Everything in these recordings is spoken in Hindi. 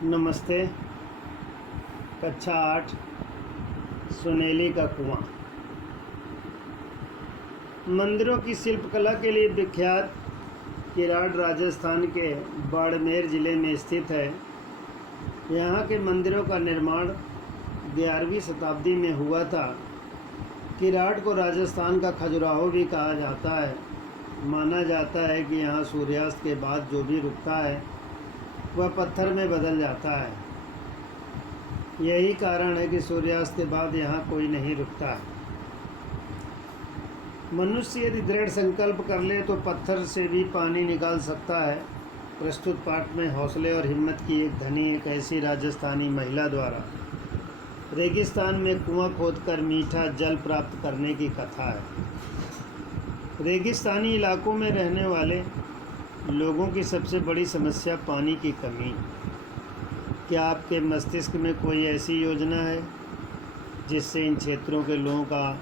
नमस्ते। कक्षा 8 सुनेली का कुआं। मंदिरों की शिल्पकला के लिए विख्यात किराड़ राजस्थान के बाड़मेर ज़िले में स्थित है। यहाँ के मंदिरों का निर्माण 11वीं शताब्दी में हुआ था। किराड़ को राजस्थान का खजुराहो भी कहा जाता है। माना जाता है कि यहाँ सूर्यास्त के बाद जो भी रुकता है वह पत्थर में बदल जाता है। यही कारण है कि सूर्यास्त के बाद यहाँ कोई नहीं रुकता है। मनुष्य यदि दृढ़ संकल्प कर ले तो पत्थर से भी पानी निकाल सकता है। प्रस्तुत पाठ में हौसले और हिम्मत की एक धनी एक ऐसी राजस्थानी महिला द्वारा रेगिस्तान में कुआं खोदकर मीठा जल प्राप्त करने की कथा है। रेगिस्तानी इलाकों में रहने वाले लोगों की सबसे बड़ी समस्या पानी की कमी। क्या आपके मस्तिष्क में कोई ऐसी योजना है जिससे इन क्षेत्रों के लोगों का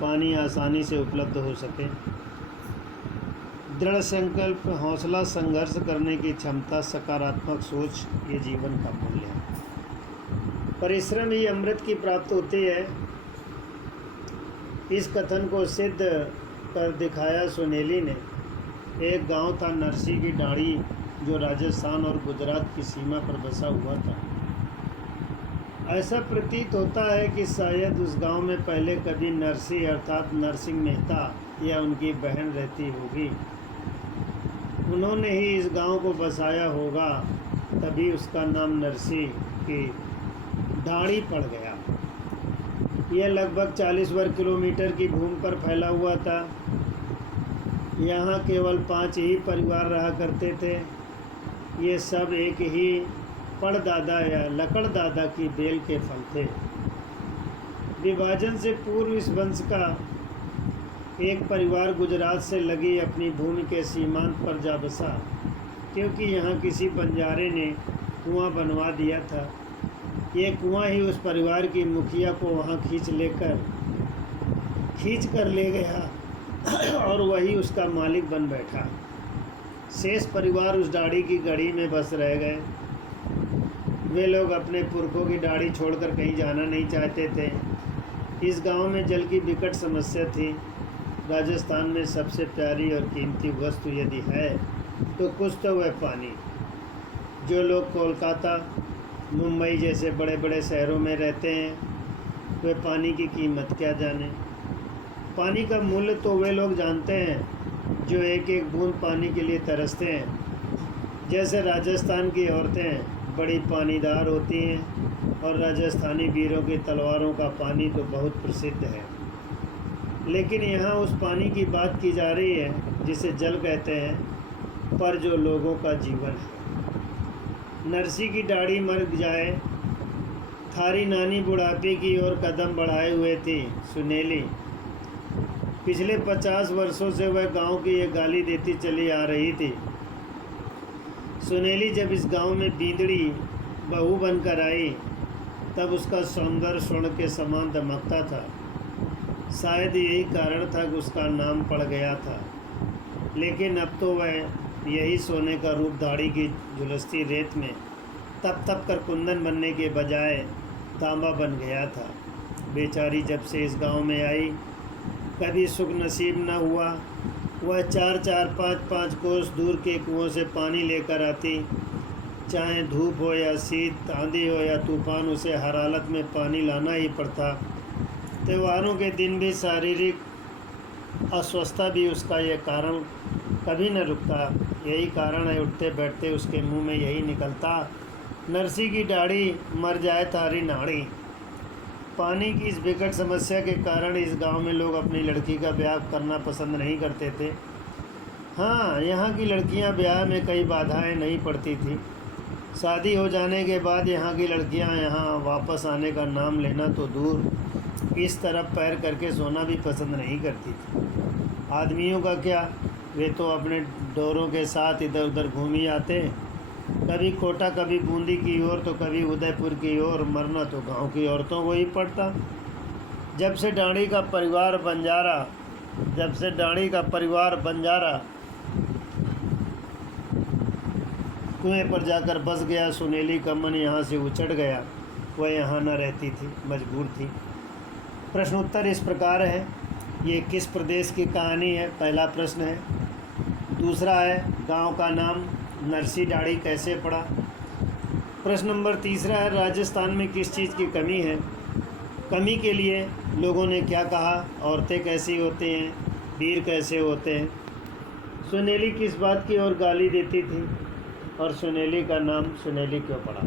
पानी आसानी से उपलब्ध हो सके? दृढ़ संकल्प, हौसला, संघर्ष करने की क्षमता, सकारात्मक सोच ये जीवन का मूल्य है। परिश्रम ही अमृत की प्राप्त होती है। इस कथन को सिद्ध कर दिखाया सुनेली ने। एक गांव था नरसी की डाड़ी, जो राजस्थान और गुजरात की सीमा पर बसा हुआ था। ऐसा प्रतीत होता है कि शायद उस गांव में पहले कभी नरसी अर्थात नरसिंह मेहता या उनकी बहन रहती होगी। उन्होंने ही इस गांव को बसाया होगा, तभी उसका नाम नरसी की डाड़ी पड़ गया। यह लगभग 40 वर्ग किलोमीटर की भूमि पर फैला हुआ था। यहाँ केवल 5 ही परिवार रहा करते थे। ये सब एक ही पड़दादा या लकड़दादा की बेल के फल थे। विभाजन से पूर्व इस वंश का एक परिवार गुजरात से लगी अपनी भूमि के सीमांत पर जा बसा, क्योंकि यहाँ किसी बंजारे ने कुआं बनवा दिया था। ये कुआं ही उस परिवार की मुखिया को वहाँ खींच कर ले गया और वही उसका मालिक बन बैठा। शेष परिवार उस डाड़ी की गढ़ी में बस रह गए। वे लोग अपने पुरखों की डाड़ी छोड़कर कहीं जाना नहीं चाहते थे। इस गांव में जल की विकट समस्या थी। राजस्थान में सबसे प्यारी और कीमती वस्तु यदि है तो कुछ तो वह पानी। जो लोग कोलकाता, मुंबई जैसे बड़े बड़े शहरों में रहते हैं वे पानी की कीमत क्या जाने। पानी का मूल्य तो वे लोग जानते हैं जो एक एक बूंद पानी के लिए तरसते हैं। जैसे राजस्थान की औरतें बड़ी पानीदार होती हैं और राजस्थानी वीरों की तलवारों का पानी तो बहुत प्रसिद्ध है। लेकिन यहाँ उस पानी की बात की जा रही है जिसे जल कहते हैं, पर जो लोगों का जीवन है। नरसी की डाड़ी मर जाए, थारी नानी बुढ़ापे की ओर कदम बढ़ाए हुए थी। सुनेली पिछले 50 वर्षों से वह गांव की ये गाली देती चली आ रही थी। सुनेली जब इस गांव में बींदड़ी बहू बनकर आई तब उसका सौंदर्य स्वर्ण के समान दमकता था। शायद यही कारण था कि उसका नाम पड़ गया था। लेकिन अब तो वह यही सोने का रूप दाढ़ी की झुलसती रेत में तप तप कर कुंदन बनने के बजाय तांबा बन गया था। बेचारी जब से इस गांव में आई कभी सुख नसीब न हुआ। वह 4-4, 5-5 कोस दूर के कुओं से पानी लेकर आती। चाहे धूप हो या शीत, आंधी हो या तूफान, उसे हर हालत में पानी लाना ही पड़ता। त्योहारों के दिन भी शारीरिक अस्वस्थता भी उसका यह कारण कभी न रुकता। यही कारण है उठते बैठते उसके मुंह में यही निकलता, नरसी की डाड़ी मर जाए थारी नाड़ी। पानी की इस विकट समस्या के कारण इस गांव में लोग अपनी लड़की का ब्याह करना पसंद नहीं करते थे। हाँ, यहाँ की लड़कियाँ ब्याह में कई बाधाएं नहीं पड़ती थी। शादी हो जाने के बाद यहाँ की लड़कियाँ यहाँ वापस आने का नाम लेना तो दूर, इस तरफ पैर करके सोना भी पसंद नहीं करती थी। आदमियों का क्या, वे तो अपने डोरों के साथ इधर उधर घूम ही आते, कभी कोटा, कभी बूंदी की ओर तो कभी उदयपुर की ओर। मरना तो गांव की औरतों को ही पड़ता। जब से डाड़ी का परिवार बंजारा कुएं पर जाकर बस गया। सुनेली का मन यहाँ से उचट गया, वह यहाँ न रहती थी, मजबूर थी। प्रश्न उत्तर इस प्रकार है। ये किस प्रदेश की कहानी है, पहला प्रश्न है। दूसरा है गांव का नाम नरसी डाड़ी कैसे पड़ा। प्रश्न नंबर तीसरा है राजस्थान में किस चीज़ की कमी है, कमी के लिए लोगों ने क्या कहा, औरतें कैसी होती हैं, वीर कैसे होते हैं, सुनेली किस बात की ओर गाली देती थी, और सुनेली का नाम सुनेली क्यों पड़ा।